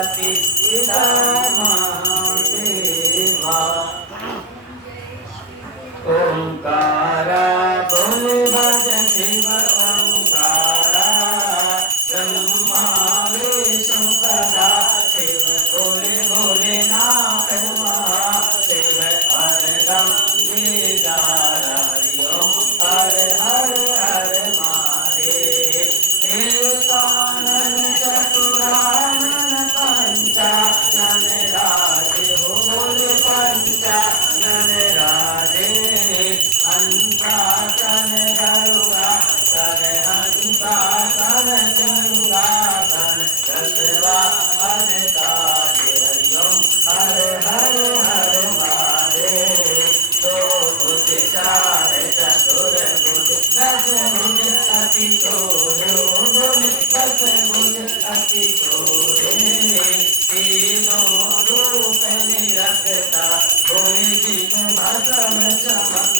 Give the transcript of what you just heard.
गणपति पिता महादेवा ओंकारा बोल भज शिव ओंकारा ब्रह्मा विष्णु सदा शिव बोले बोले नाथ महादेव हरदम दीदार हरि ओम हर हर हर महादेव एकानन चतुरानन पंचानन राज हो बोले पंचानन राजे हंसासन गरुड़ासन हंसासन सिंहासन दशवाहन ताजे हरि ओम हर हर हर महादेव दो भुज चार चतुर भुज दस भुज अति शोभे दस भुज अति शोभे तीनों रूप निरखता कोई जिग भस्म चमक